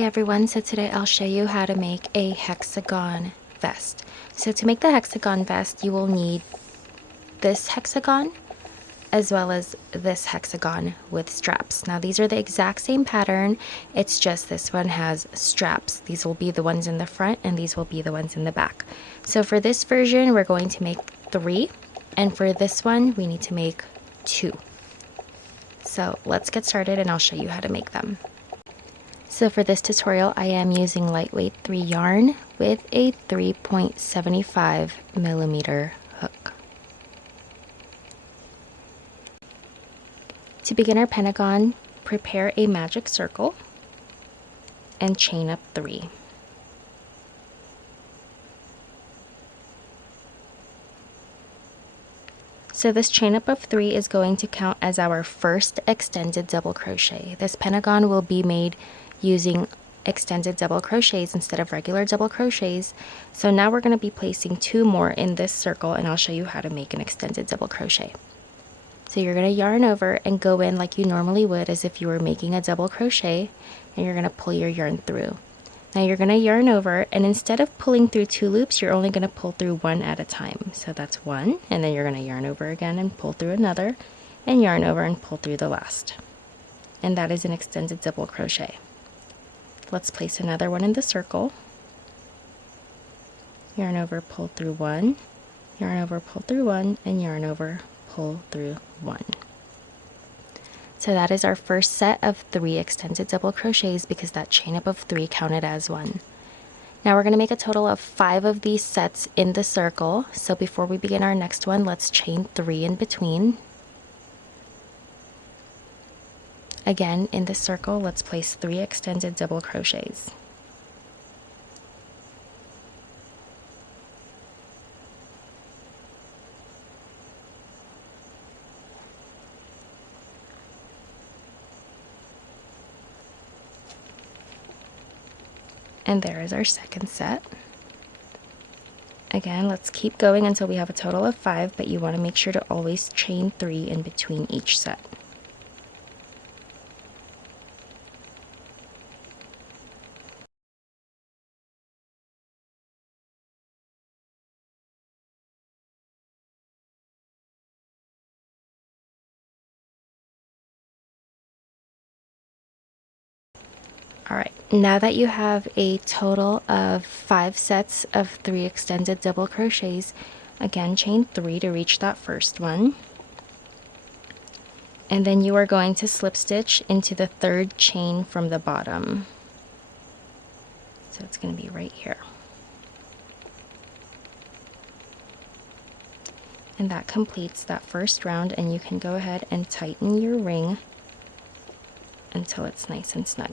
Hi everyone, so today I'll show you how to make a hexagon vest. So to make the hexagon vest, you will need this hexagon as well as this hexagon with straps. Now these are the exact same pattern, it's just this one has straps. These will be the ones in the front and these will be the ones in the back. So for this version, we're going to make 3, and for this one, we need to make 2. So let's get started and I'll show you how to make them. So for this tutorial, I am using lightweight 3 yarn with a 3.75 millimeter hook. To begin our pentagon, prepare a magic circle and chain up 3. So this chain up of 3 is going to count as our first extended double crochet. This pentagon will be made using extended double crochets instead of regular double crochets. So now we're going to be placing 2 more in this circle, and I'll show you how to make an extended double crochet. So you're going to yarn over and go in like you normally would as if you were making a double crochet, and you're going to pull your yarn through. Now you're going to yarn over, and instead of pulling through 2 loops, you're only going to pull through 1 at a time. So that's 1, and then you're going to yarn over again and pull through another, and yarn over and pull through the last. And that is an extended double crochet. Let's place another one in the circle. Yarn over, pull through 1, yarn over, pull through 1, and yarn over, pull through 1. So that is our first set of 3 extended double crochets because that chain up of 3 counted as 1. Now we're going to make a total of 5 of these sets in the circle. So before we begin our next one, let's chain 3 in between. Again, in the circle, let's place 3 extended double crochets. And there is our second set. Again, let's keep going until we have a total of 5, but you want to make sure to always chain 3 in between each set. Alright, now that you have a total of 5 sets of 3 extended double crochets, again chain 3 to reach that first one. And then you are going to slip stitch into the 3rd chain from the bottom. So it's going to be right here. And that completes that first round, and you can go ahead and tighten your ring until it's nice and snug.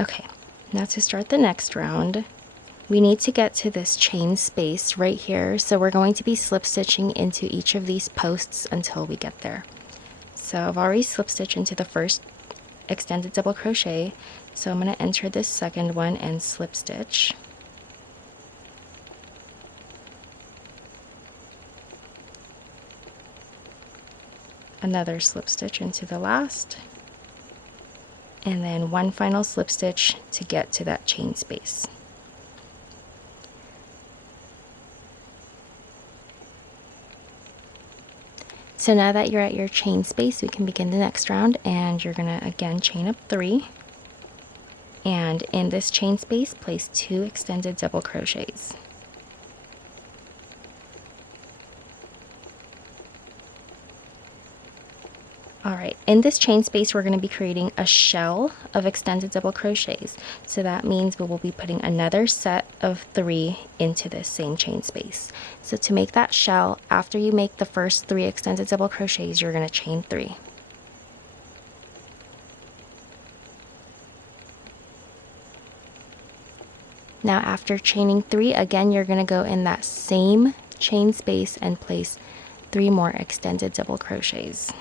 Okay, now to start the next round, we need to get to this chain space right here, so we're going to be slip stitching into each of these posts until we get there. So I've already slip stitched into the first extended double crochet, so I'm going to enter this second one and slip stitch. Another slip stitch into the last, and then one final slip stitch to get to that chain space. So now that you're at your chain space, we can begin the next round, and you're gonna again chain up 3, and in this chain space place 2 extended double crochets. Alright, in this chain space we're going to be creating a shell of extended double crochets. So that means we will be putting another set of 3 into this same chain space. So to make that shell, after you make the first 3 extended double crochets, you're going to chain 3. Now after chaining 3, again you're going to go in that same chain space and place 3 more extended double crochets.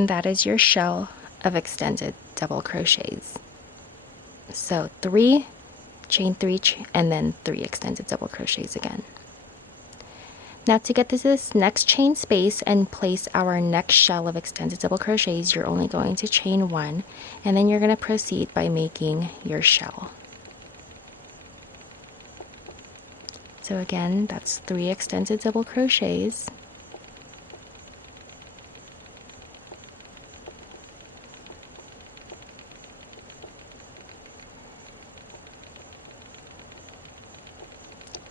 And that is your shell of extended double crochets. So 3, chain 3, and then 3 extended double crochets again. Now to get to this next chain space and place our next shell of extended double crochets, you're only going to chain 1, and then you're going to proceed by making your shell. So again, that's 3 extended double crochets.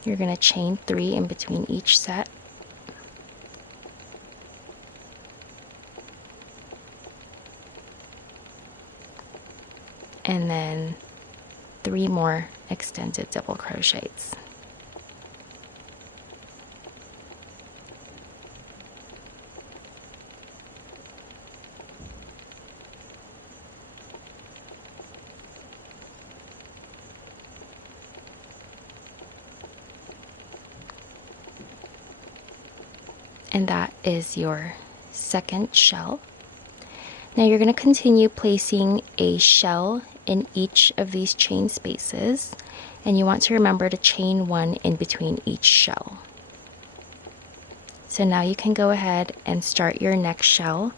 You're going to chain 3 in between each set. And then 3 more extended double crochets. And that is your second shell. Now you're going to continue placing a shell in each of these chain spaces, and you want to remember to chain 1 in between each shell. So now you can go ahead and start your next shell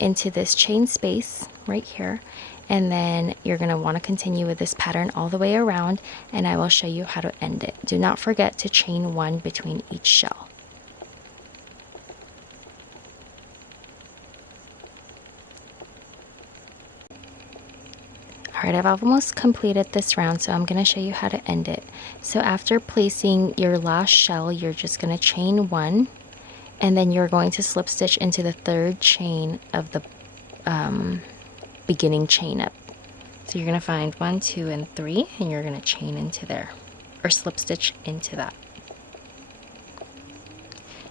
into this chain space right here, and then you're going to want to continue with this pattern all the way around, and I will show you how to end it. Do not forget to chain 1 between each shell. Alright, I've almost completed this round, so I'm going to show you how to end it. So after placing your last shell, you're just going to chain 1, and then you're going to slip stitch into the 3rd chain of the beginning chain up. So you're going to find 1, 2, and 3, and you're going to chain into there, or slip stitch into that.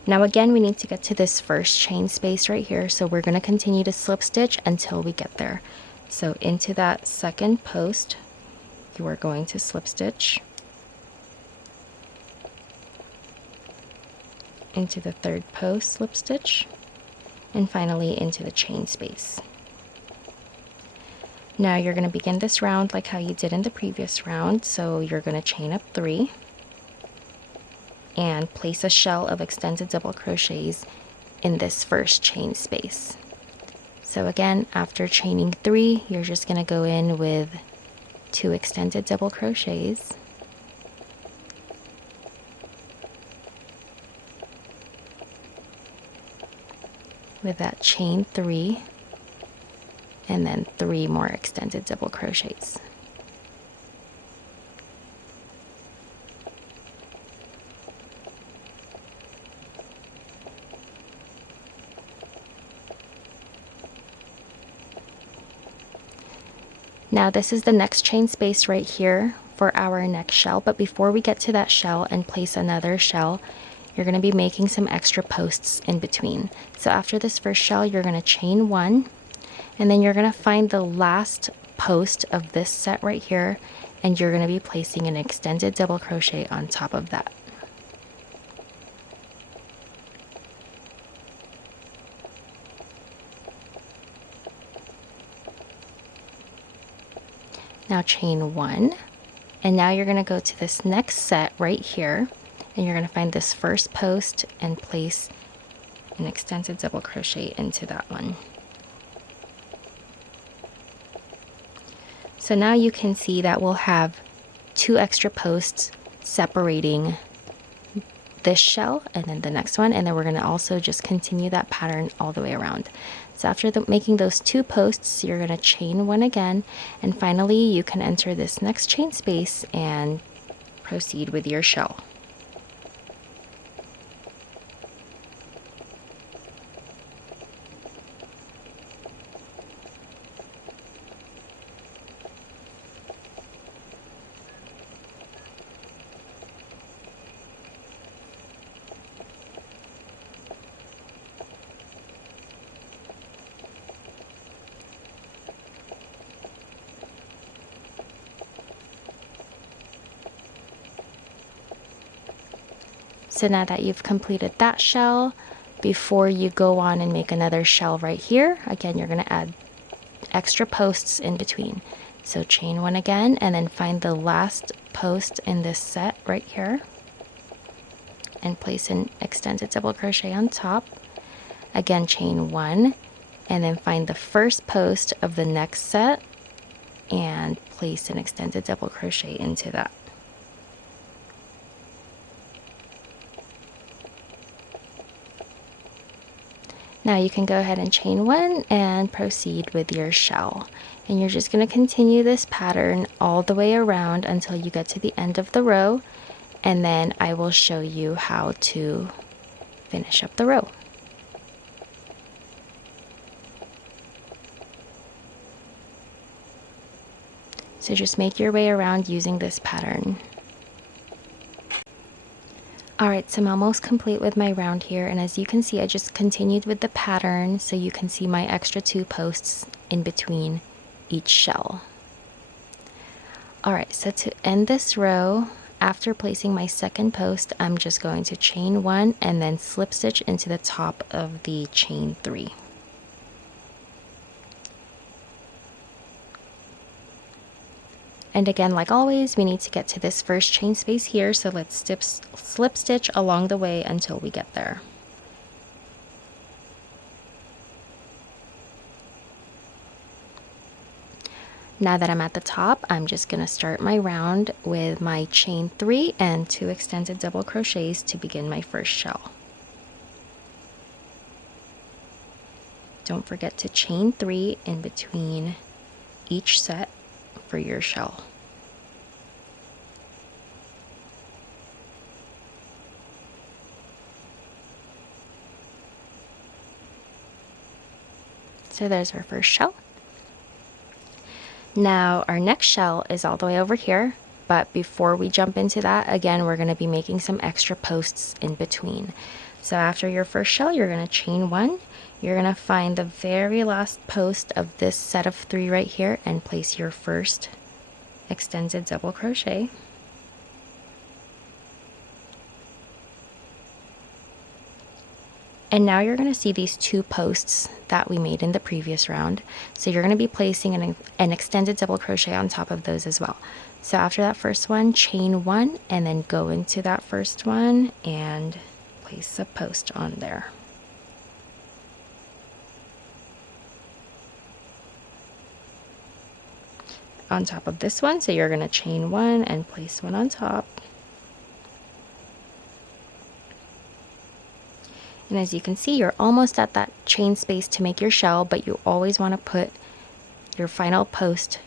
Now again, we need to get to this first chain space right here, so we're going to continue to slip stitch until we get there. So into that second post, you are going to slip stitch into the 3rd post, slip stitch, and finally into the chain space. Now you're going to begin this round like how you did in the previous round. So you're going to chain up 3 and place a shell of extended double crochets in this first chain space. So again, after chaining 3, you're just going to go in with 2 extended double crochets. With that chain 3, and then 3 more extended double crochets. Now this is the next chain space right here for our next shell, but before we get to that shell and place another shell, you're going to be making some extra posts in between. So after this first shell, you're going to chain 1, and then you're going to find the last post of this set right here, and you're going to be placing an extended double crochet on top of that. Now chain 1, and now you're going to go to this next set right here, and you're going to find this first post and place an extended double crochet into that one. So now you can see that we'll have 2 extra posts separating this shell and then the next one, and then we're going to also just continue that pattern all the way around. So after making those 2 posts, you're going to chain 1 again, and finally you can enter this next chain space and proceed with your shell. So now that you've completed that shell, before you go on and make another shell right here. Again, you're going to add extra posts in between. So chain one again, and then find the last post in this set right here and place an extended double crochet on top. Again, chain one, and then find the first post of the next set and place an extended double crochet into that. Now you can go ahead and chain one and proceed with your shell. And you're just going to continue this pattern all the way around until you get to the end of the row, and then I will show you how to finish up the row. So just make your way around using this pattern. Alright, so I'm almost complete with my round here, and as you can see I just continued with the pattern so you can see my extra 2 posts in between each shell. Alright, so to end this row, after placing my second post, I'm just going to chain one and then slip stitch into the top of the chain 3. And again, like always, we need to get to this first chain space here, so let's slip stitch along the way until we get there. Now that I'm at the top, I'm just going to start my round with my chain 3 and 2 extended double crochets to begin my first shell. Don't forget to chain 3 in between each set for your shell. So there's our first shell. Now our next shell is all the way over here, but before we jump into that, again, we're going to be making some extra posts in between. So after your first shell, you're going to chain one, you're going to find the very last post of this set of 3 right here and place your first extended double crochet. And now you're going to see these 2 posts that we made in the previous round. So you're going to be placing an extended double crochet on top of those as well. So after that first one, chain one and then go into that first one and place a post on there. On top of this one, so you're going to chain one and place one on top. And as you can see, you're almost at that chain space to make your shell, but you always want to put your final post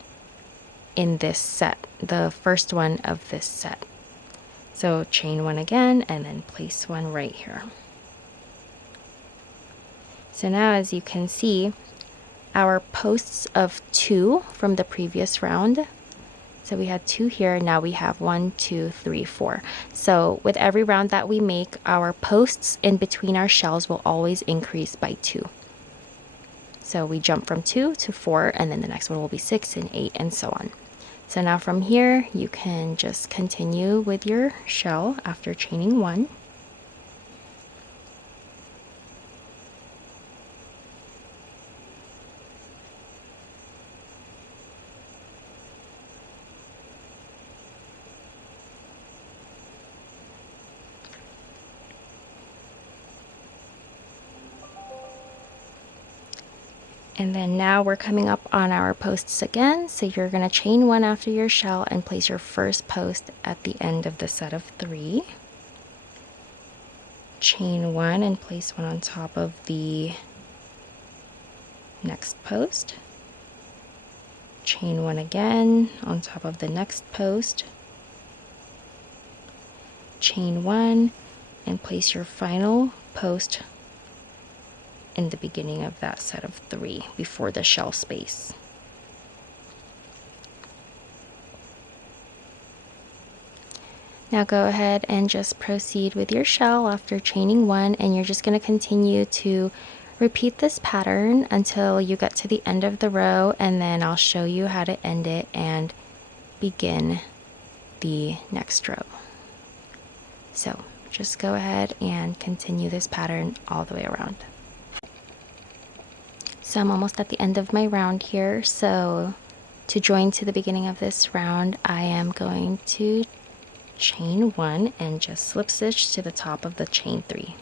in this set, the first one of this set. So chain one again and then place one right here. So now as you can see, our posts of 2 from the previous round, so we had 2 here, now we have 1, 2, 3, 4. So with every round that we make, our posts in between our shells will always increase by 2. So we jump from 2 to 4, and then the next one will be 6 and 8 and so on. So now from here you can just continue with your shell after chaining 1. And then now we're coming up on our posts again, so you're going to chain 1 after your shell and place your first post at the end of the set of 3. Chain 1 and place one on top of the next post. Chain 1 again on top of the next post. Chain 1 and place your final post in the beginning of that set of 3 before the shell space. Now go ahead and just proceed with your shell after chaining 1, and you're just going to continue to repeat this pattern until you get to the end of the row, and then I'll show you how to end it and begin the next row. So just go ahead and continue this pattern all the way around. So I'm almost at the end of my round here, so to join to the beginning of this round, I am going to chain 1 and just slip stitch to the top of the chain 3.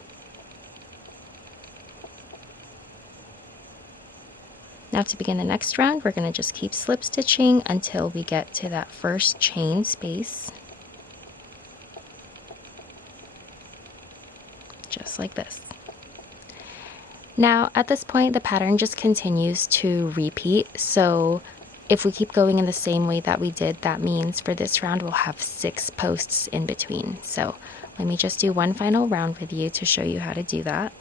Now to begin the next round, we're going to just keep slip stitching until we get to that first chain space, just like this. Now at this point the pattern just continues to repeat, so if we keep going in the same way that we did, that means for this round we'll have 6 posts in between. So let me just do one final round with you to show you how to do that.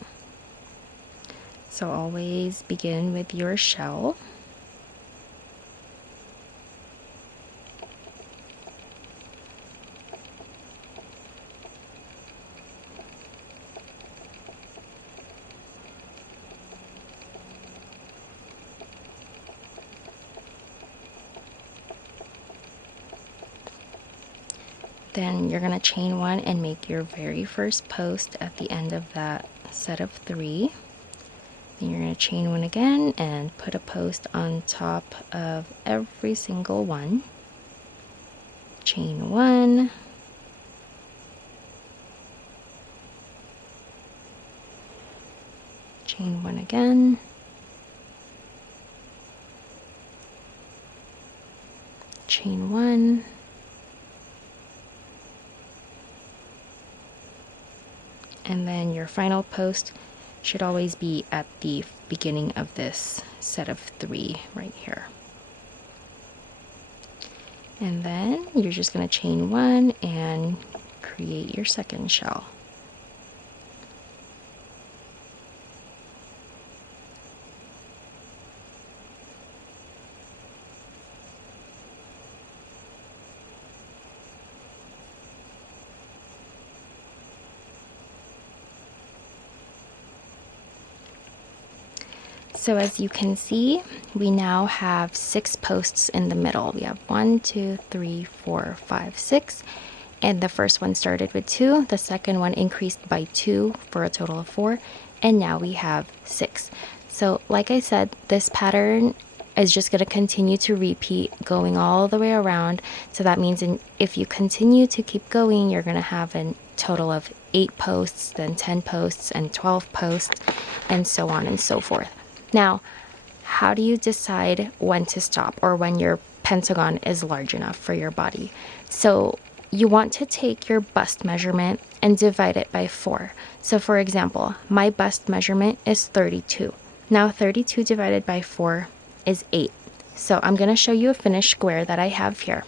So always begin with your shell. Then you're going to chain 1 and make your very first post at the end of that set of 3. Then you're going to chain 1 again and put a post on top of every single one. Chain 1. Chain 1 again. Chain 1. And then your final post should always be at the beginning of this set of 3 right here. And then you're just going to chain 1 and create your second shell. So as you can see, we now have 6 posts in the middle. We have 1, 2, 3, 4, 5, 6. And the first one started with 2. The second one increased by 2 for a total of 4. And now we have 6. So like I said, this pattern is just going to continue to repeat going all the way around. So that means if you continue to keep going, you're going to have a total of 8 posts, then 10 posts, and 12 posts, and so on and so forth. Now, how do you decide when to stop or when your pentagon is large enough for your body? So you want to take your bust measurement and divide it by 4. So for example, my bust measurement is 32. Now 32 divided by 4 is 8. So I'm going to show you a finished square that I have here.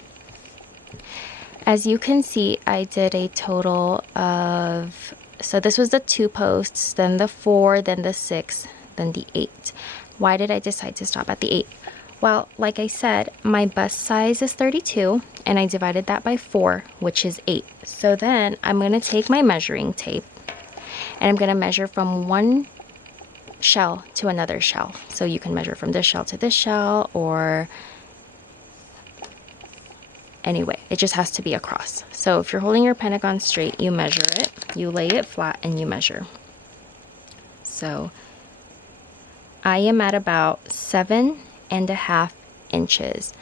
As you can see, I did a total of, so this was the 2 posts, then the 4, then the 6, then the 8. Why did I decide to stop at the 8? Well, like I said, my bust size is 32 and I divided that by 4, which is 8. So then I'm going to take my measuring tape and I'm going to measure from one shell to another shell. So you can measure from this shell to this shell, or anyway, it just has to be across. So if you're holding your pentagon straight, you measure it, you lay it flat, and you measure. So I am at about 7.5 inches.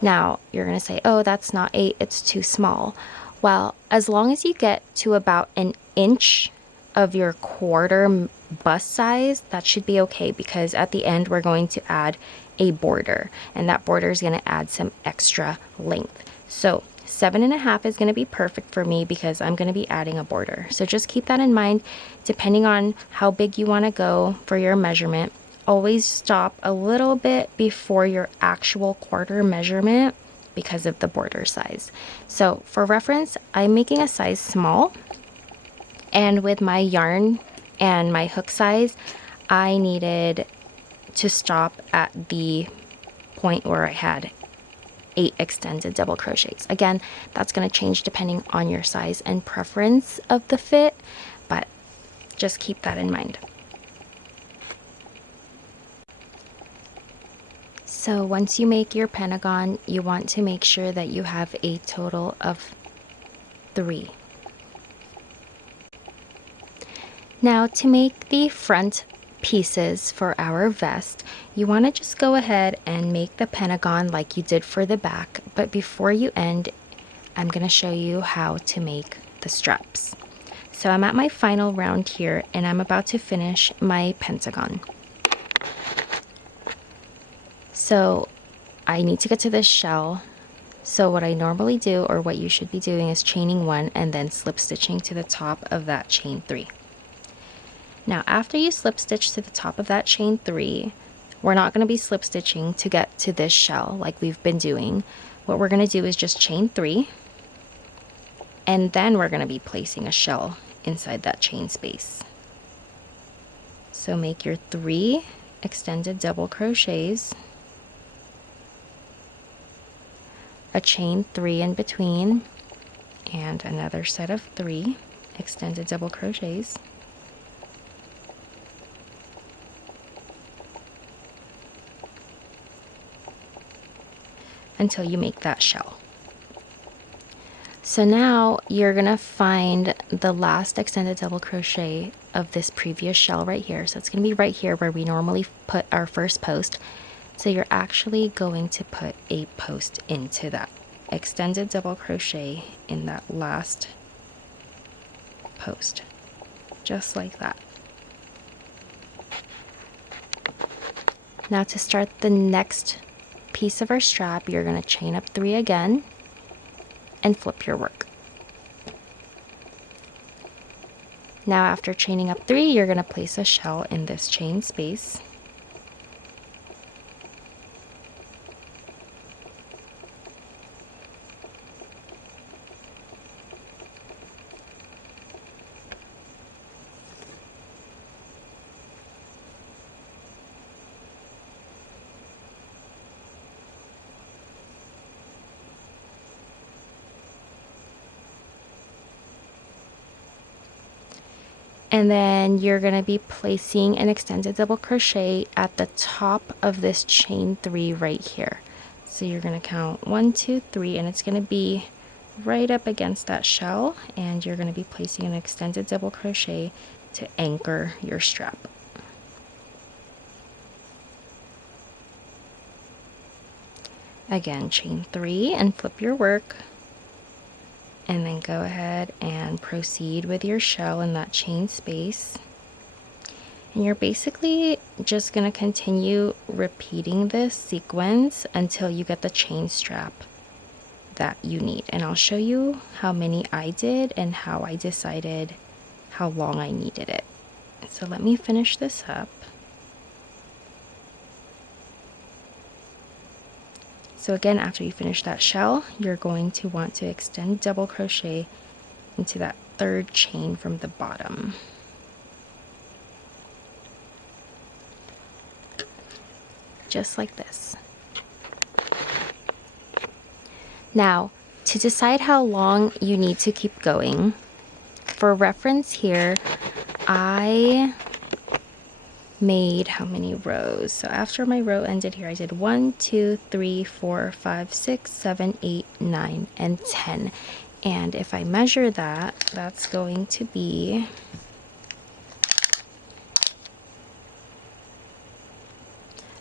Now you're going to say, oh, that's not 8, it's too small. Well, as long as you get to about an inch of your quarter bust size, that should be okay, because at the end we're going to add a border, and that border is going to add some extra length. So 7.5 is going to be perfect for me because I'm going to be adding a border. So just keep that in mind. Depending on how big you want to go for your measurement, always stop a little bit before your actual quarter measurement because of the border size. So for reference, I'm making a size small, and with my yarn and my hook size, I needed to stop at the point where I had 8 extended double crochets. Again, that's going to change depending on your size and preference of the fit, but just keep that in mind. So once you make your pentagon, you want to make sure that you have a total of 3. Now to make the front pieces for our vest, you want to just go ahead and make the pentagon like you did for the back, but before you end, I'm going to show you how to make the straps. So I'm at my final round here and I'm about to finish my pentagon. So I need to get to this shell. So what I normally do, or what you should be doing, is chaining 1 and then slip stitching to the top of that chain 3. Now after you slip stitch to the top of that chain 3, we're not going to be slip stitching to get to this shell like we've been doing. What we're going to do is just chain 3, and then we're going to be placing a shell inside that chain space. So make your 3 extended double crochets, a chain 3 in between, and another set of 3 extended double crochets. Until you make that shell. So now you're gonna find the last extended double crochet of this previous shell right here. So it's gonna be right here where we normally put our first post. So you're actually going to put a post into that extended double crochet in that last post, just like that. Now to start the next piece of our strap, you're going to chain up 3 again and flip your work. Now after chaining up 3, you're going to place a shell in this chain space. And then you're going to be placing an extended double crochet at the top of this chain 3 right here. So you're going to count 1, 2, 3, and it's going to be right up against that shell, and you're going to be placing an extended double crochet to anchor your strap. Again, chain 3 and flip your work. And then go ahead and proceed with your shell in that chain space. And you're basically just going to continue repeating this sequence until you get the chain strap that you need. And I'll show you how many I did and how I decided how long I needed it. So let me finish this up. So again, after you finish that shell, you're going to want to extend double crochet into that 3rd chain from the bottom. Just like this. Now, to decide how long you need to keep going, for reference here, I made how many rows? So after my row ended here, I did 1, 2, 3, 4, 5, 6, 7, 8, 9, and 10. And if I measure that, that's going to be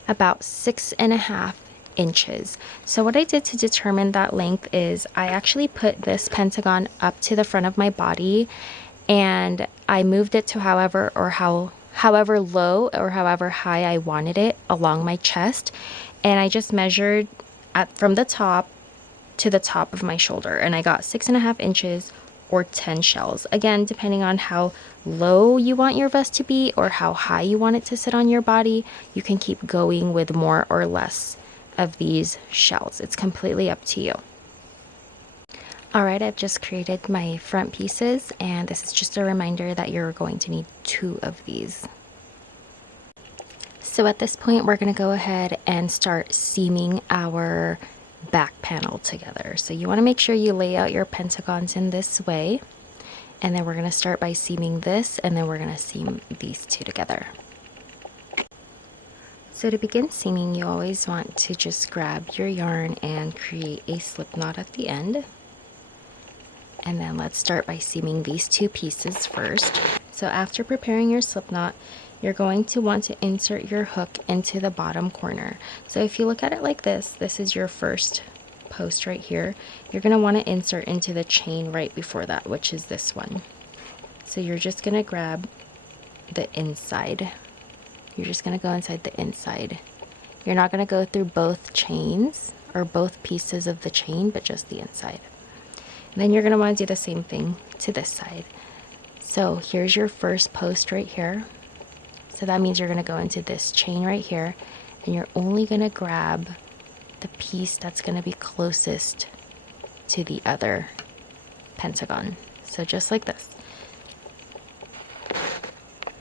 about 6.5 inches. So what I did to determine that length is I actually put this pentagon up to the front of my body, and I moved it to however low or however high I wanted it along my chest, and I just measured from the top to the top of my shoulder, and I got 6.5 inches or 10 shells. Again, depending on how low you want your vest to be or how high you want it to sit on your body, you can keep going with more or less of these shells. It's completely up to you. Alright, I've just created my front pieces, and this is just a reminder that you're going to need 2 of these. So at this point, we're going to go ahead and start seaming our back panel together. So you want to make sure you lay out your pentagons in this way, and then we're going to start by seaming this, and then we're going to seam these 2 together. So to begin seaming, you always want to just grab your yarn and create a slip knot at the end. And then let's start by seaming these 2 pieces first. So after preparing your slip knot, you're going to want to insert your hook into the bottom corner. So if you look at it like this is your first post right here. You're going to want to insert into the chain right before that, which is this one. So you're just going to grab the inside. You're just going to go inside the inside. You're not going to go through both chains or both pieces of the chain, but just the inside. And then you're going to want to do the same thing to this side. So here's your first post right here. So that means you're going to go into this chain right here, and you're only going to grab the piece that's going to be closest to the other pentagon. So just like this.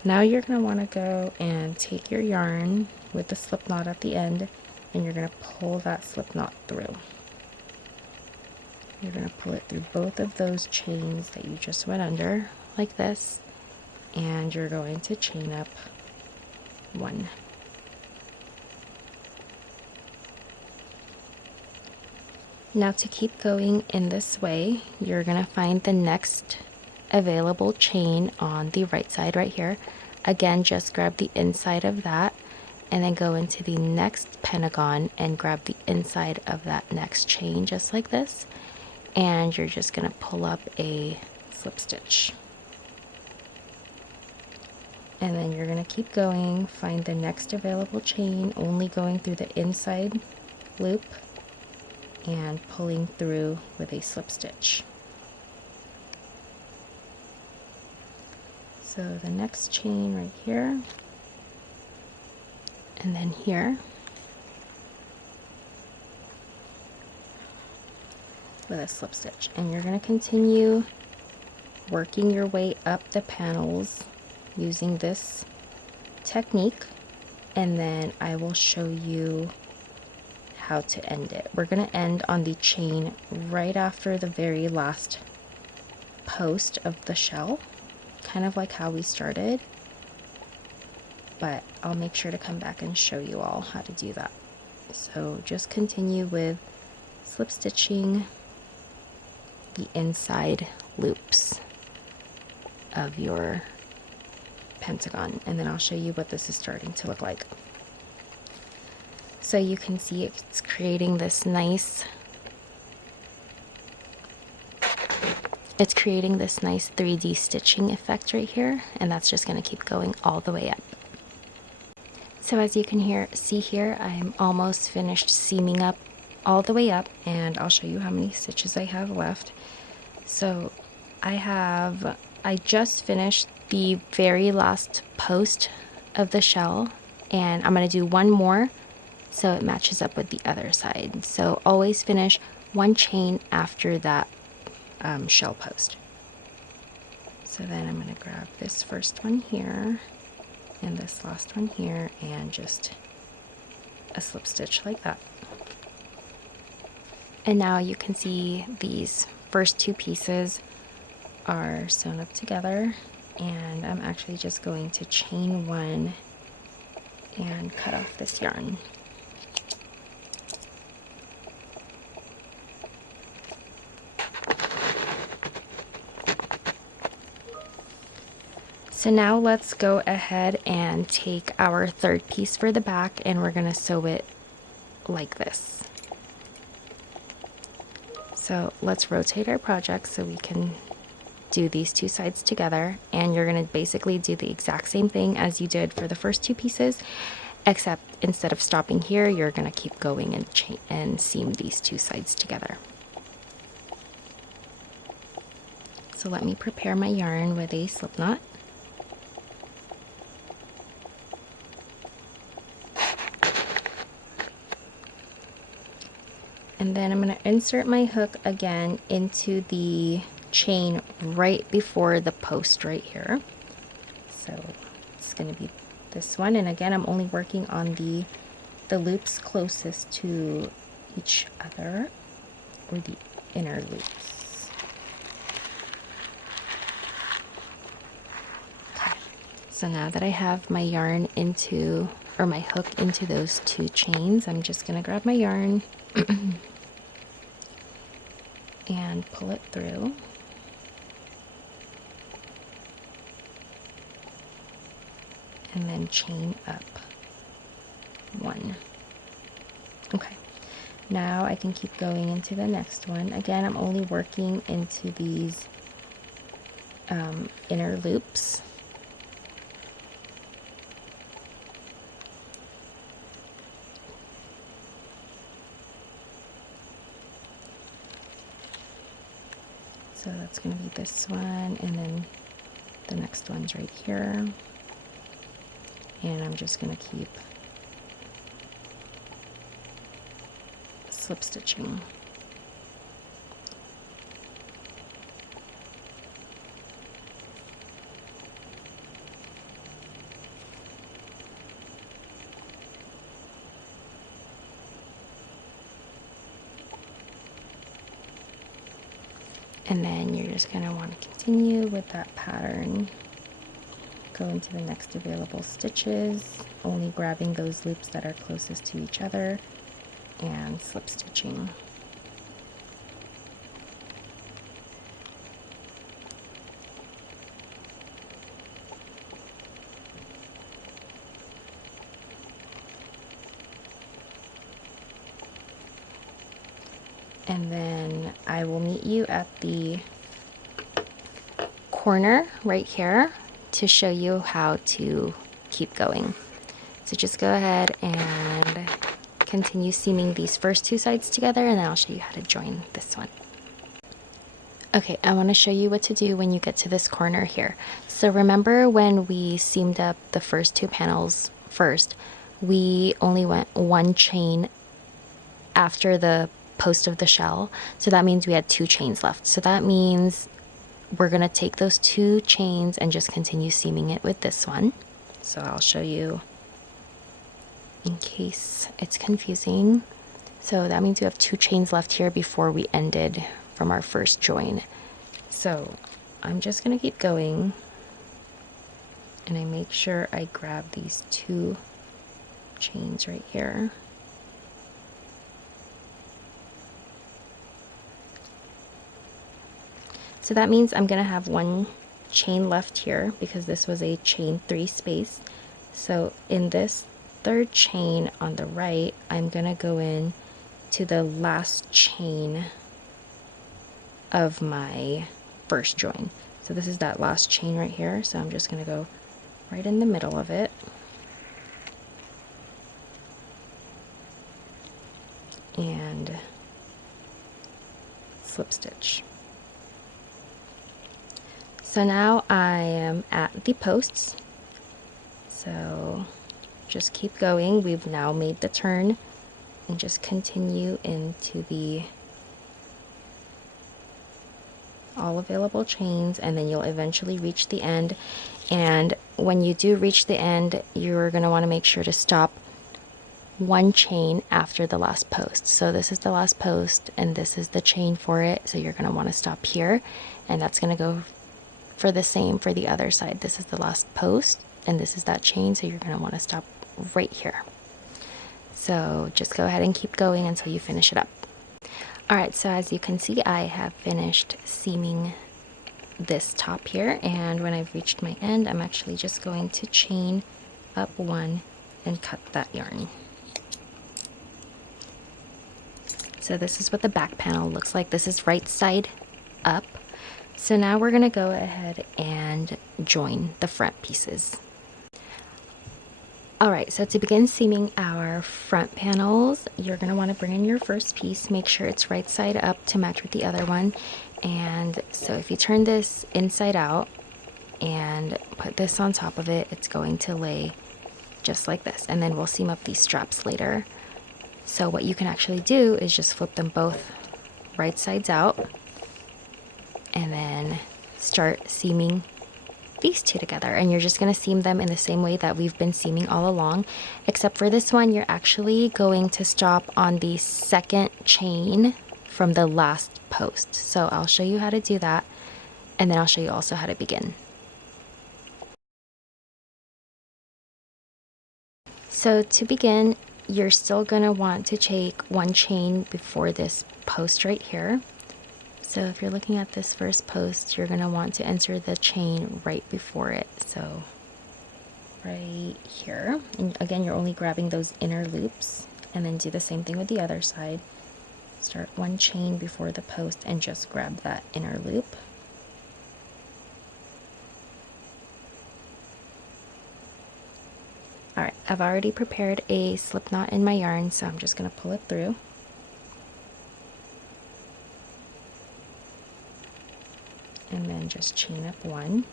Now you're going to want to go and take your yarn with the slip knot at the end, and you're going to pull that slip knot through. You're going to pull it through both of those chains that you just went under, like this, and you're going to chain up one. Now to keep going in this way, you're going to find the next available chain on the right side right here. Again, just grab the inside of that and then go into the next pentagon and grab the inside of that next chain just like this, and you're just going to pull up a slip stitch. And then you're going to keep going, find the next available chain, only going through the inside loop and pulling through with a slip stitch. So the next chain right here, and then here, with a slip stitch. And you're going to continue working your way up the panels using this technique, and then I will show you how to end it. We're going to end on the chain right after the very last post of the shell, kind of like how we started, but I'll make sure to come back and show you all how to do that. So just continue with slip stitching the inside loops of your pentagon, and then I'll show you what this is starting to look like. So you can see it's creating this nice 3D stitching effect right here, and that's just going to keep going all the way up. So as you can see here, I'm almost finished seaming up all the way up, and I'll show you how many stitches I have left. So I just finished the very last post of the shell, and I'm going to do one more so it matches up with the other side. So always finish one chain after that shell post. So then I'm going to grab this first one here and this last one here and just a slip stitch like that. And now you can see these first two pieces are sewn up together, and I'm actually just going to chain one and cut off this yarn. So now let's go ahead and take our third piece for the back, and we're going to sew it like this. So let's rotate our project so we can do these two sides together, and you're going to basically do the exact same thing as you did for the first two pieces, except instead of stopping here, you're going to keep going and seam these two sides together. So let me prepare my yarn with a slip knot. And then I'm going to insert my hook again into the chain right before the post right here. So it's going to be this one, and again I'm only working on the loops closest to each other, or the inner loops. Okay, so now that I have my yarn into, or my hook into those two chains, I'm just going to grab my yarn and pull it through. and then chain up 1. Okay, now I can keep going into the next one. Again, I'm only working into these inner loops. So that's going to be this one, and then the next one's right here. And I'm just going to keep slip stitching. And then you're just going to want to continue with that pattern. Go into the next available stitches, only grabbing those loops that are closest to each other, and slip stitching. And then I will meet you at the corner right here to show you how to keep going. So just go ahead and continue seaming these first 2 sides together, and then I'll show you how to join this one. Okay, I want to show you what to do when you get to this corner here. So remember when we seamed up the first 2 panels first, we only went 1 chain after the post of the shell, so that means we had 2 chains left. So that means we're going to take those 2 chains and just continue seaming it with this one. So I'll show you in case it's confusing. So that means we have 2 chains left here before we ended from our first join. So I'm just going to keep going, and I make sure I grab these 2 chains right here. So that means I'm going to have 1 chain left here because this was a chain 3 space. So in this 3rd chain on the right, I'm going to go in to the last chain of my first join. So this is that last chain right here. So I'm just going to go right in the middle of it. And slip stitch. So now I am at the posts, so just keep going. We've now made the turn, and just continue into the all available chains, and then you'll eventually reach the end. And when you do reach the end, you're going to want to make sure to stop 1 chain after the last post. So this is the last post, and this is the chain for it, so you're going to want to stop here, and that's going to go for the same for the other side. This is the last post, and this is that chain, so you're going to want to stop right here. So just go ahead and keep going until you finish it up. Alright, so as you can see, I have finished seaming this top here, and when I've reached my end, I'm actually just going to chain up 1 and cut that yarn. So this is what the back panel looks like. This is right side up. So now we're going to go ahead and join the front pieces. Alright, so to begin seaming our front panels, you're going to want to bring in your first piece, make sure it's right side up to match with the other one. And so if you turn this inside out and put this on top of it, it's going to lay just like this. And then we'll seam up these straps later. So what you can actually do is just flip them both right sides out, and then start seaming these 2 together, and you're just going to seam them in the same way that we've been seaming all along, except for this one you're actually going to stop on the 2nd chain from the last post. So I'll show you how to do that, and then I'll show you also how to begin. So to begin, you're still going to want to take 1 chain before this post right here. So if you're looking at this first post, you're going to want to enter the chain right before it. So right here. And again, you're only grabbing those inner loops, and then do the same thing with the other side. Start one chain before the post and just grab that inner loop. Alright, I've already prepared a slip knot in my yarn, so I'm just going to pull it through. And then just chain up one.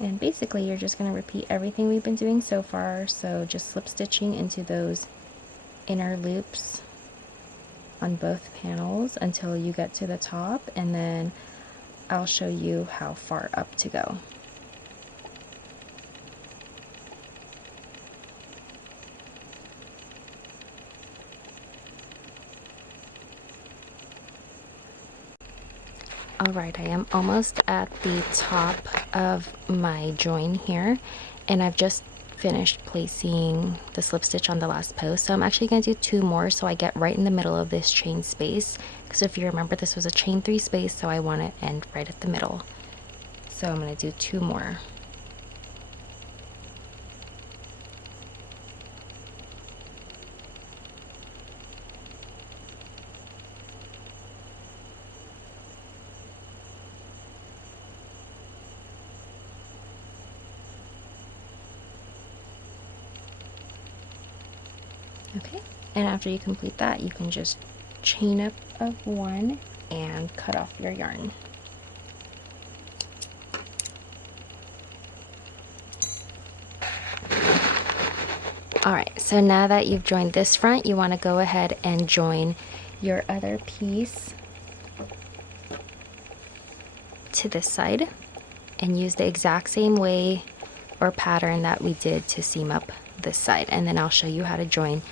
And basically you're just going to repeat everything we've been doing so far, so just slip stitching into those inner loops on both panels until you get to the top, and then I'll show you how far up to go. Alright, I am almost at the top of my join here, and I've just finished placing the slip stitch on the last post, so I'm actually going to do two more so I get right in the middle of this chain space, because if you remember, this was a chain 3 space, so I want to end right at the middle. So I'm going to do two more. Okay, and after you complete that, you can just chain up of one and cut off your yarn. Alright, so now that you've joined this front, you want to go ahead and join your other piece to this side and use the exact same way or pattern that we did to seam up this side, and then I'll show you how to join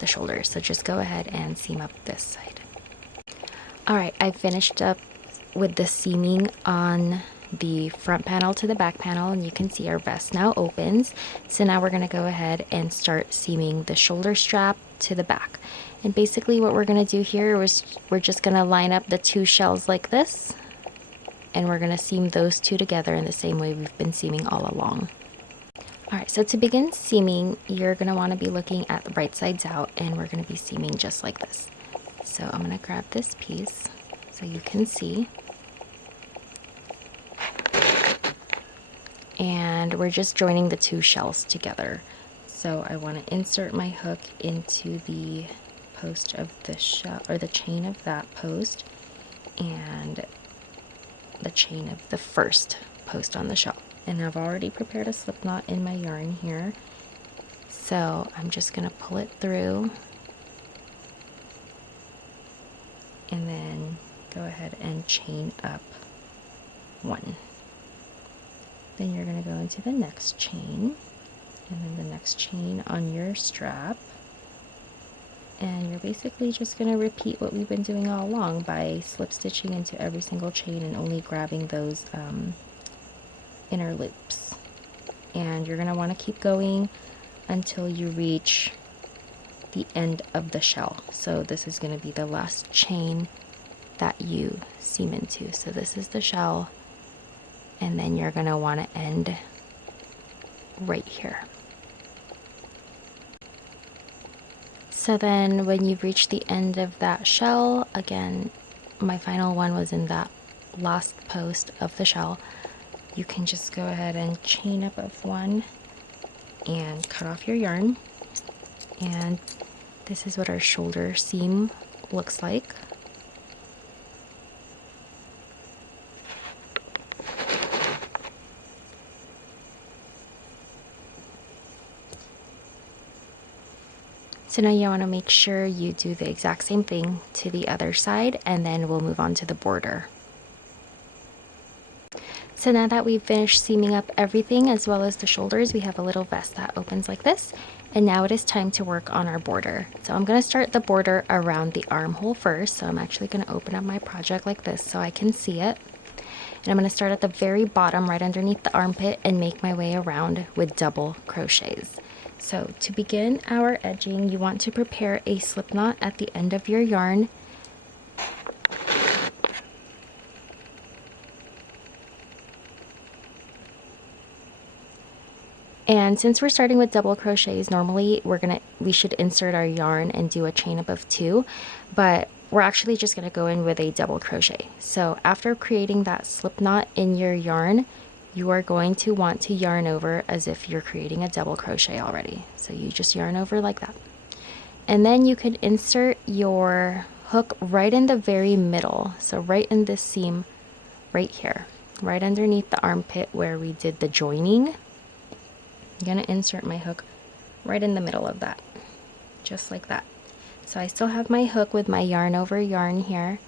the shoulders. So just go ahead and seam up this side. Alright, I finished up with the seaming on the front panel to the back panel, and you can see our vest now opens. So now we're going to go ahead and start seaming the shoulder strap to the back. And basically what we're going to do here is we're just going to line up the two shells like this, and we're going to seam those two together in the same way we've been seaming all along. Alright, so to begin seaming, you're going to want to be looking at the right sides out, and we're going to be seaming just like this. So I'm going to grab this piece so you can see. And we're just joining the two shells together. So I want to insert my hook into the post of the shell, or the chain of that post, and the chain of the first post on the shell. And I've already prepared a slip knot in my yarn here, so I'm just going to pull it through and then go ahead and chain up one. Then you're going to go into the next chain, and then the next chain on your strap, and you're basically just going to repeat what we've been doing all along by slip stitching into every single chain and only grabbing those inner loops. And you're going to want to keep going until you reach the end of the shell. So this is going to be the last chain that you seam into. So this is the shell, and then you're going to want to end right here. So then when you've reached the end of that shell, again, my final one was in that last post of the shell, you can just go ahead and chain up of one and cut off your yarn. And this is what our shoulder seam looks like. So now you want to make sure you do the exact same thing to the other side, and then we'll move on to the border. So now that we've finished seaming up everything as well as the shoulders, we have a little vest that opens like this. And now it is time to work on our border. So I'm going to start the border around the armhole first. So I'm actually going to open up my project like this so I can see it. And I'm going to start at the very bottom right underneath the armpit and make my way around with double crochets. So to begin our edging, you want to prepare a slip knot at the end of your yarn. And since we're starting with double crochets, normally we should insert our yarn and do a chain up of 2, but we're actually just going to go in with a double crochet. So after creating that slip knot in your yarn, you are going to want to yarn over as if you're creating a double crochet already. So you just yarn over like that. And then you could insert your hook right in the very middle. So right in this seam right here, right underneath the armpit where we did the joining. I'm going to insert my hook right in the middle of that, just like that. So I still have my hook with my yarn over yarn here,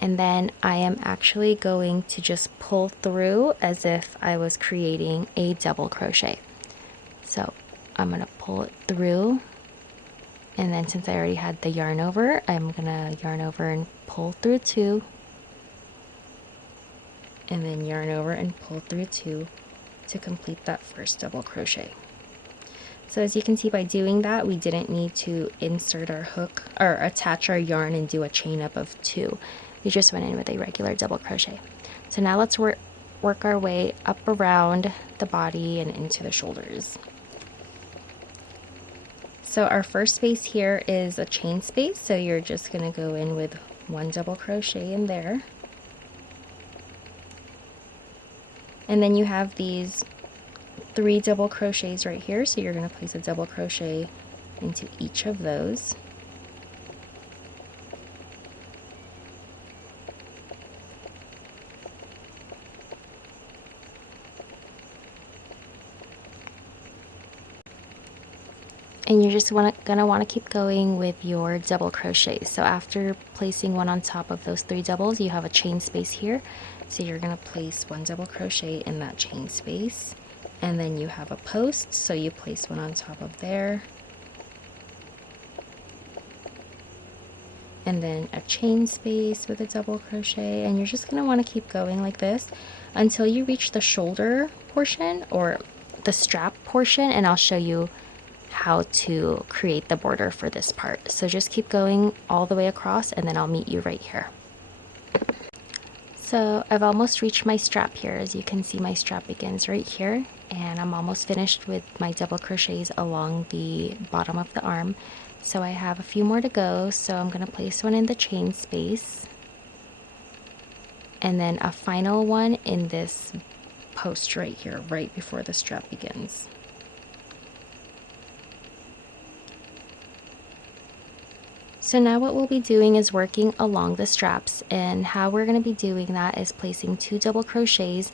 and then I am actually going to just pull through as if I was creating a double crochet. So I'm going to pull it through, and then since I already had the yarn over, I'm going to yarn over and pull through 2, and then yarn over and pull through 2 to complete that first double crochet. So as you can see, by doing that, we didn't need to insert our hook or attach our yarn and do a chain up of 2. We just went in with a regular double crochet. So now let's work our way up around the body and into the shoulders. So our first space here is a chain space, so you're just going to go in with 1 double crochet in there. And then you have these 3 double crochets right here, so you're going to place a double crochet into each of those. And you're just going to want to keep going with your double crochets. So after placing 1 on top of those 3 doubles, you have a chain space here. So you're going to place 1 double crochet in that chain space. And then you have a post, so you place 1 on top of there. And then a chain space with a double crochet, and you're just going to want to keep going like this until you reach the shoulder portion or the strap portion, and I'll show you how to create the border for this part. So just keep going all the way across, and then I'll meet you right here. So I've almost reached my strap here. As you can see, my strap begins right here, and I'm almost finished with my double crochets along the bottom of the arm. So I have a few more to go, so I'm going to place 1 in the chain space, and then a final one in this post right here, right before the strap begins. So now what we'll be doing is working along the straps, and how we're going to be doing that is placing 2 double crochets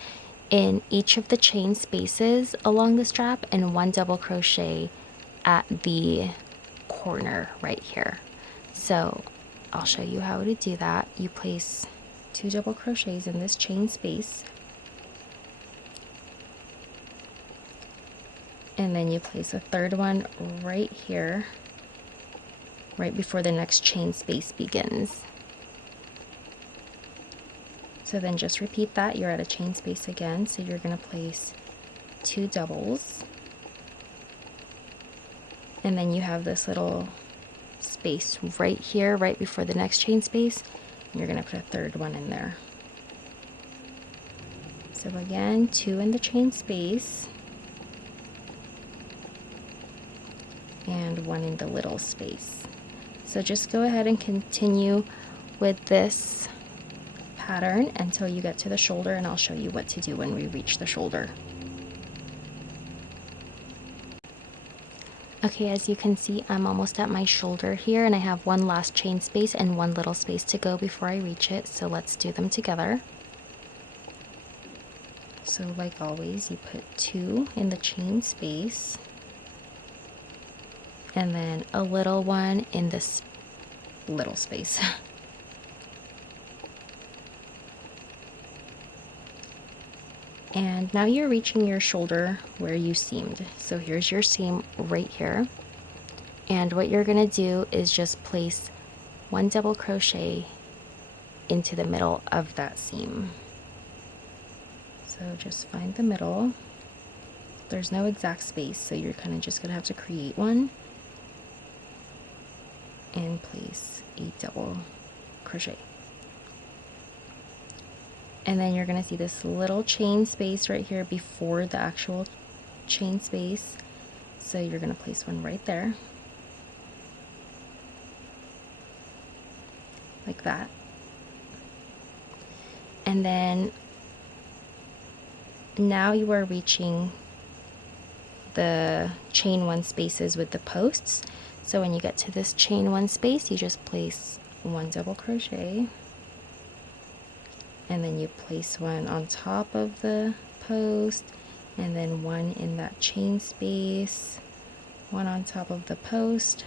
in each of the chain spaces along the strap and 1 double crochet at the corner right here. So I'll show you how to do that. You place 2 double crochets in this chain space, and then you place a 3rd one right here, right before the next chain space begins. So then just repeat that. You're at a chain space again, so you're going to place 2 doubles, and then you have this little space right here, right before the next chain space, and you're going to put a 3rd one in there. So again, 2 in the chain space and 1 in the little space. So just go ahead and continue with this pattern until you get to the shoulder, and I'll show you what to do when we reach the shoulder. Okay, as you can see, I'm almost at my shoulder here, and I have 1 last chain space and 1 little space to go before I reach it, so let's do them together. So like always, you put 2 in the chain space, and then a little one in this little space. And now you're reaching your shoulder where you seamed. So here's your seam right here. And what you're going to do is just place 1 double crochet into the middle of that seam. So just find the middle, There's no exact space, so you're kind of just gonna have to create one and place a double crochet. And then you're gonna see this little chain space right here before the actual chain space, so you're gonna place one right there, like that. And then now you are reaching the chain one spaces with the posts. So when you get to this chain one space, you just place one double crochet, and then you place one on top of the post, and then one in that chain space, one on top of the post,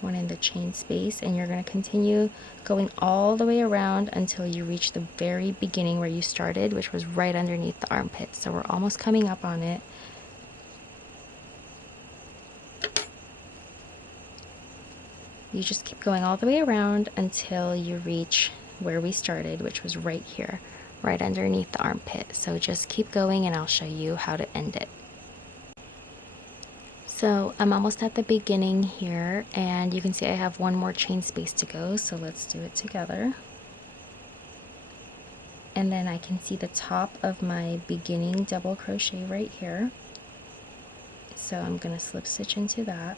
one in the chain space, and you're going to continue going all the way around until you reach the very beginning where you started, which was right underneath the armpit. So we're almost coming up on it. You just keep going all the way around until you reach where we started, which was right here, right underneath the armpit. So just keep going and I'll show you how to end it. So I'm almost at the beginning here, and you can see I have one more chain space to go, so let's do it together. And then I can see the top of my beginning double crochet right here. So I'm going to slip stitch into that,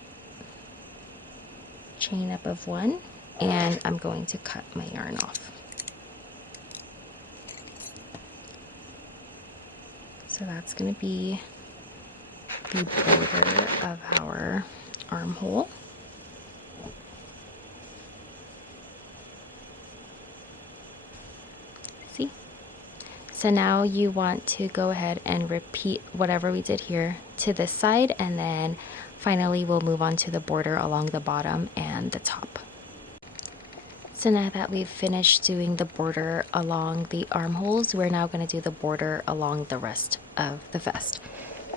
chain up of one, and I'm going to cut my yarn off. So that's going to be the border of our armhole. See? So now you want to go ahead and repeat whatever we did here to this side, and then finally we'll move on to the border along the bottom and the top. So now that we've finished doing the border along the armholes, we're now going to do the border along the rest of the vest.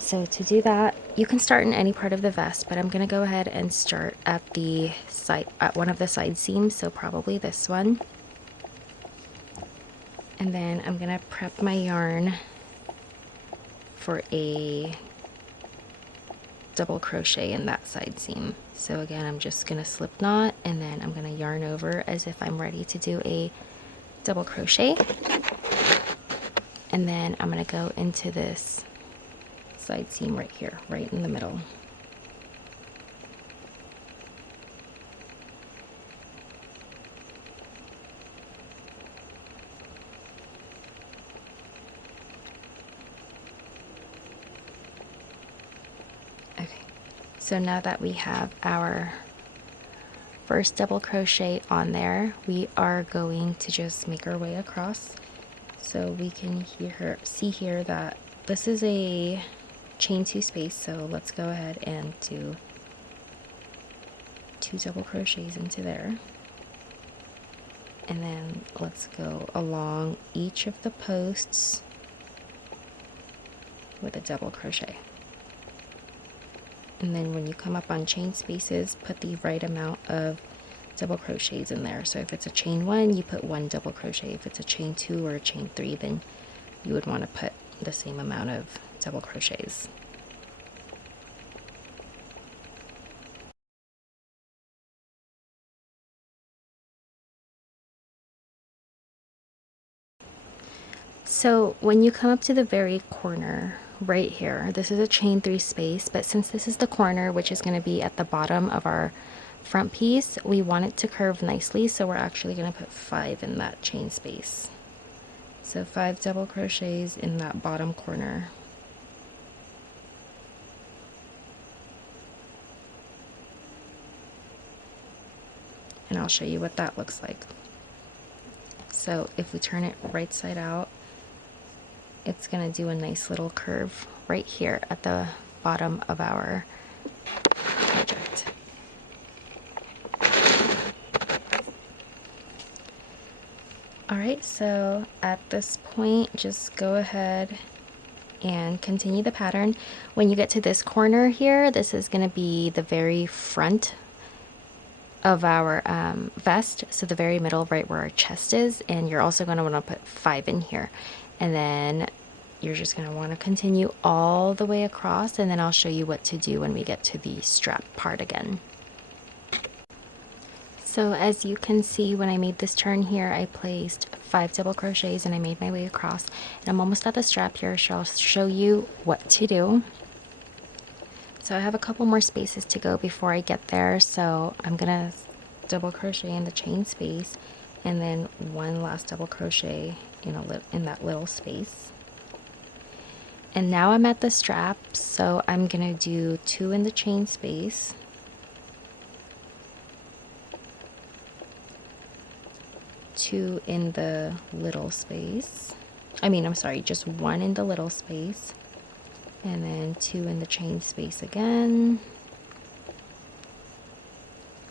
So to do that, you can start in any part of the vest, but I'm going to go ahead and start at the side, at one of the side seams, so probably this one. And then I'm going to prep my yarn for a double crochet in that side seam. So again, I'm just going to slip knot, and then I'm going to yarn over as if I'm ready to do a double crochet. And then I'm going to go into this side seam right here, right in the middle. Okay, so now that we have our first double crochet on there, we are going to just make our way across. So we can see here that this is a chain two space, so let's go ahead and do 2 double crochets into there, and then let's go along each of the posts with a double crochet. And then when you come up on chain spaces, put the right amount of double crochets in there. So if it's a chain 1, you put 1 double crochet. If it's a chain 2 or a chain 3, then you would want to put the same amount of double crochets. So when you come up to the very corner right here, this is a chain 3 space, but since this is the corner, which is going to be at the bottom of our front piece, we want it to curve nicely, so we're actually going to put 5 in that chain space. So 5 double crochets in that bottom corner. And I'll show you what that looks like. So if we turn it right side out, it's going to do a nice little curve right here at the bottom of our project. Alright, so at this point, just go ahead and continue the pattern. When you get to this corner here, this is going to be the very front of our vest, so the very middle, right where our chest is, and you're also going to want to put 5 in here. And then you're just going to want to continue all the way across, and then I'll show you what to do when we get to the strap part again. So as you can see, when I made this turn here, I placed 5 double crochets and I made my way across, and I'm almost at the strap here, so I'll show you what to do. So I have a couple more spaces to go before I get there, so I'm gonna double crochet in the chain space and then one last double crochet in that little space. And now I'm at the strap, so I'm gonna do 2 in the chain space, 2 in the little space. I'm sorry, just 1 in the little space, and then 2 in the chain space again,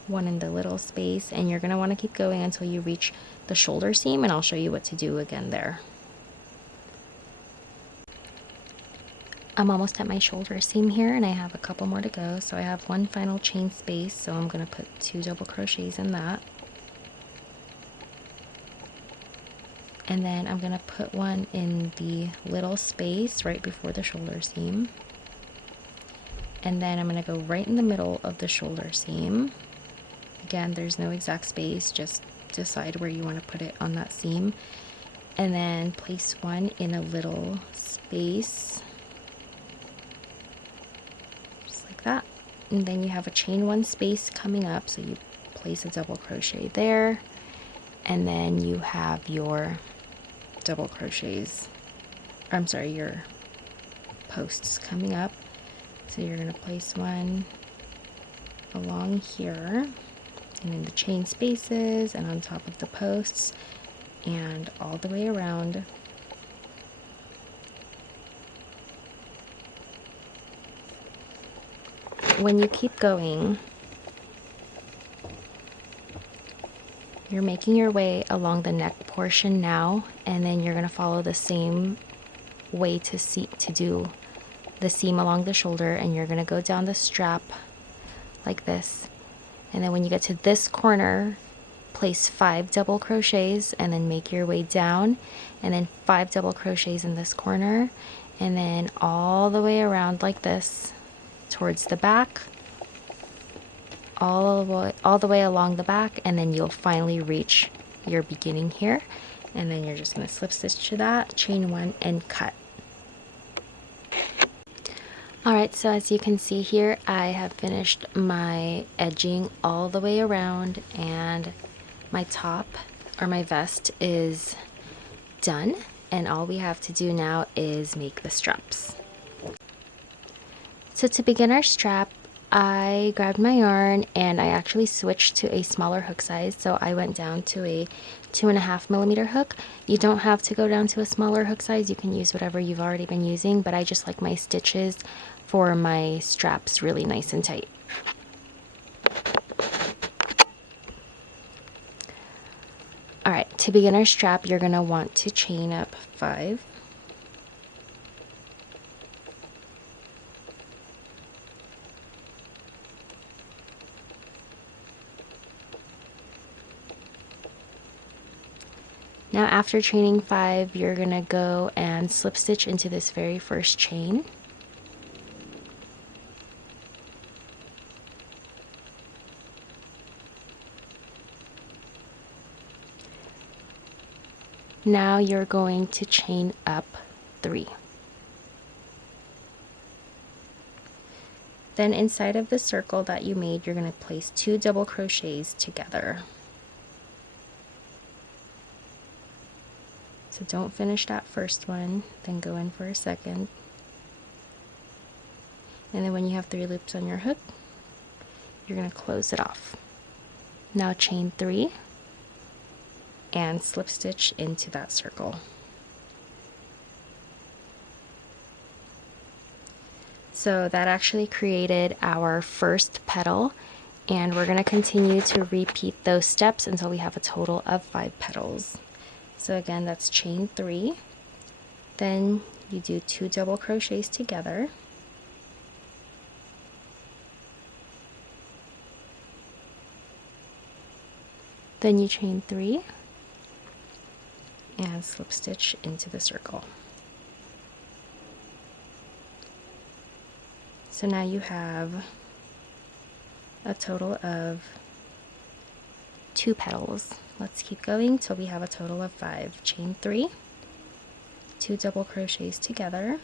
1 in the little space, and you're going to want to keep going until you reach the shoulder seam, and I'll show you what to do again there. I'm almost at my shoulder seam here, and I have a couple more to go, so I have 1 final chain space, so I'm going to put 2 double crochets in that. And then I'm going to put 1 in the little space right before the shoulder seam. And then I'm going to go right in the middle of the shoulder seam. Again, there's no exact space, just decide where you want to put it on that seam. And then place 1 in a little space, just like that. And then you have a chain 1 space coming up, so you place a double crochet there. And then you have your double crochets, your posts coming up. So you're going to place 1 along here and in the chain spaces and on top of the posts and all the way around. When you keep going, you're making your way along the neck portion now, and then you're going to follow the same way to do the seam along the shoulder, and you're going to go down the strap like this. And then when you get to this corner, place 5 double crochets and then make your way down, and then 5 double crochets in this corner, and then all the way around like this towards the back, all the way along the back, and then you'll finally reach your beginning here, and then you're just going to slip stitch to that, chain 1, and cut. Alright, so as you can see here, I have finished my edging all the way around, and my top, or my vest, is done, and all we have to do now is make the straps. So to begin our strap, I grabbed my yarn and I actually switched to a smaller hook size, so I went down to a 2.5mm hook. You don't have to go down to a smaller hook size, you can use whatever you've already been using, but I just like my stitches for my straps really nice and tight. Alright, to begin our strap, you're going to want to chain up 5. Now after chaining 5, you're going to go and slip stitch into this very first chain. Now you're going to chain up 3. Then inside of the circle that you made, you're going to place 2 double crochets together. So don't finish that first one, then go in for a second. And then when you have 3 loops on your hook, you're going to close it off. Now chain 3 and slip stitch into that circle. So that actually created our first petal, and we're going to continue to repeat those steps until we have a total of 5 petals. So again, that's chain 3, then you do 2 double crochets together, then you chain 3 and slip stitch into the circle. So now you have a total of 2 petals. Let's keep going till we have a total of 5. Chain 3, 2 double crochets together.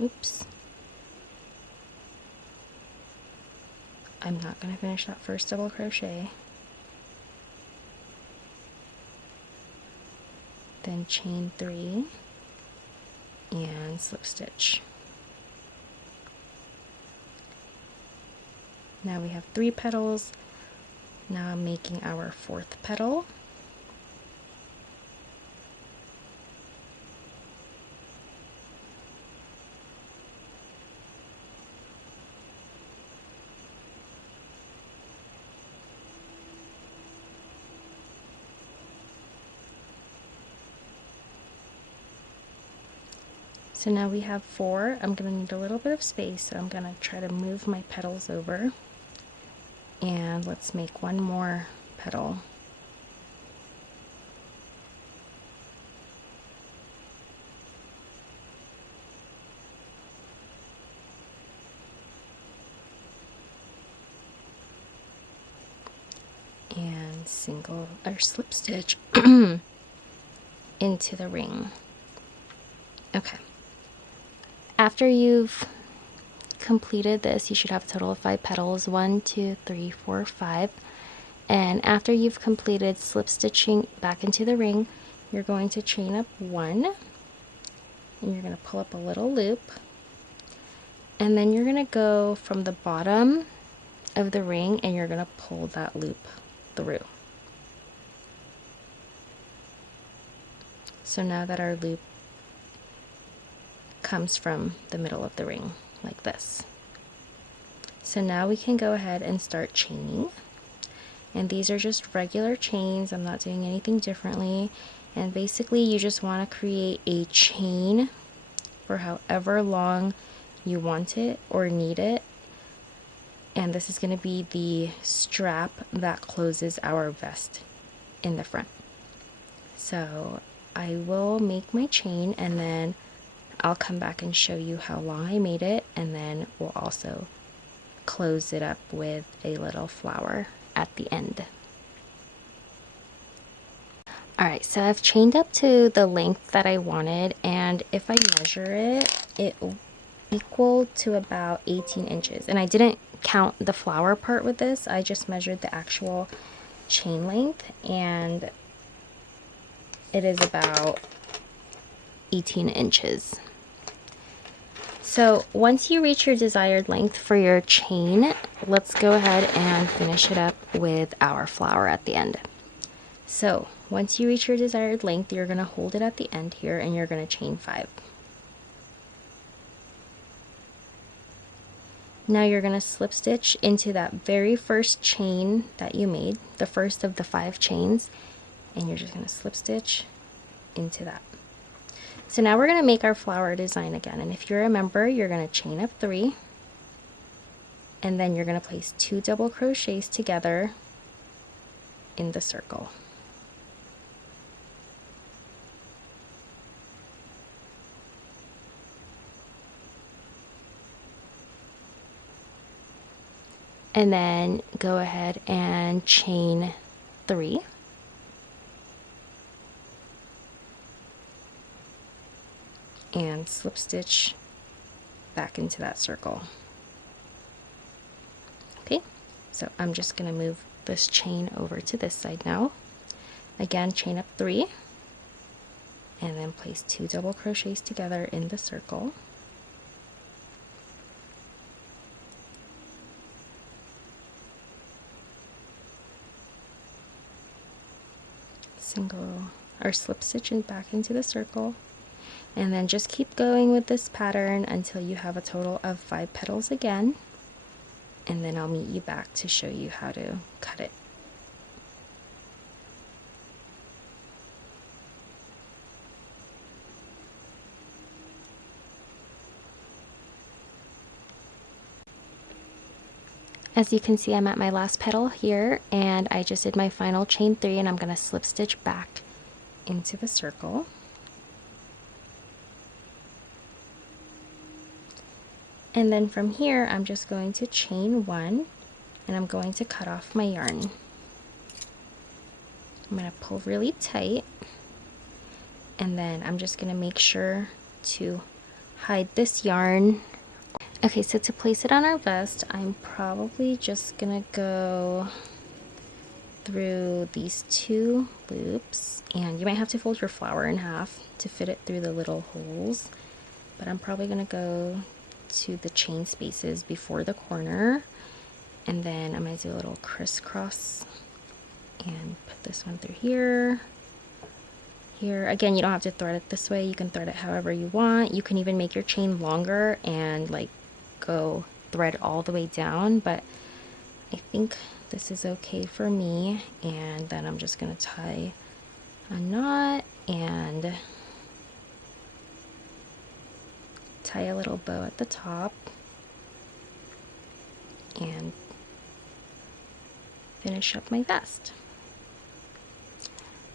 Oops. I'm not going to finish that first double crochet. Then chain 3 and slip stitch. Now we have 3 petals. Now I'm making our 4th petal. So now we have 4. I'm going to need a little bit of space, so I'm going to try to move my petals over. And let's make one more petal. And single or slip stitch into the ring. Okay. After you've completed this, you should have a total of 5 petals. 1, 2, 3, 4, 5. And after you've completed slip stitching back into the ring, you're going to chain up 1, and you're going to pull up a little loop, and then you're going to go from the bottom of the ring and you're going to pull that loop through. So now that our loop comes from the middle of the ring like this. So now we can go ahead and start chaining, and these are just regular chains. I'm not doing anything differently, and basically you just want to create a chain for however long you want it or need it, and this is going to be the strap that closes our vest in the front. So I will make my chain and then I'll come back and show you how long I made it, and then we'll also close it up with a little flower at the end. Alright, so I've chained up to the length that I wanted, and if I measure it, it equal to about 18 inches. And I didn't count the flower part with this, I just measured the actual chain length, and it is about 18 inches. So once you reach your desired length for your chain, let's go ahead and finish it up with our flower at the end. So once you reach your desired length, you're going to hold it at the end here and you're going to chain 5. Now you're going to slip stitch into that very first chain that you made, the first of the 5 chains, and you're just going to slip stitch into that. So now we're going to make our flower design again, and if you remember, you're going to chain up 3, and then you're going to place 2 double crochets together in the circle. And then go ahead and chain 3. And slip stitch back into that circle. Okay, so I'm just going to move this chain over to this side now. Again, chain up 3 and then place 2 double crochets together in the circle. Single or slip stitch back into the circle. And then just keep going with this pattern until you have a total of 5 petals again, and then I'll meet you back to show you how to cut it. As you can see, I'm at my last petal here, and I just did my final chain 3, and I'm going to slip stitch back into the circle. And then from here, I'm just going to chain 1 and I'm going to cut off my yarn. I'm going to pull really tight, and then I'm just going to make sure to hide this yarn. Okay, so to place it on our vest, I'm probably just going to go through these 2 loops, and you might have to fold your flower in half to fit it through the little holes, but I'm probably going to go to the chain spaces before the corner, and then I'm going to do a little crisscross and put this one through here. Here again, you don't have to thread it this way, you can thread it however you want. You can even make your chain longer and like go thread all the way down, but I think this is okay for me. And then I'm just going to tie a knot and tie a little bow at the top and finish up my vest.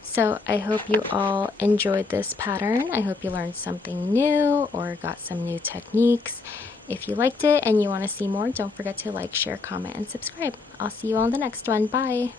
So I hope you all enjoyed this pattern. I hope you learned something new or got some new techniques. If you liked it and you want to see more, don't forget to like, share, comment, and subscribe. I'll see you all in the next one. Bye!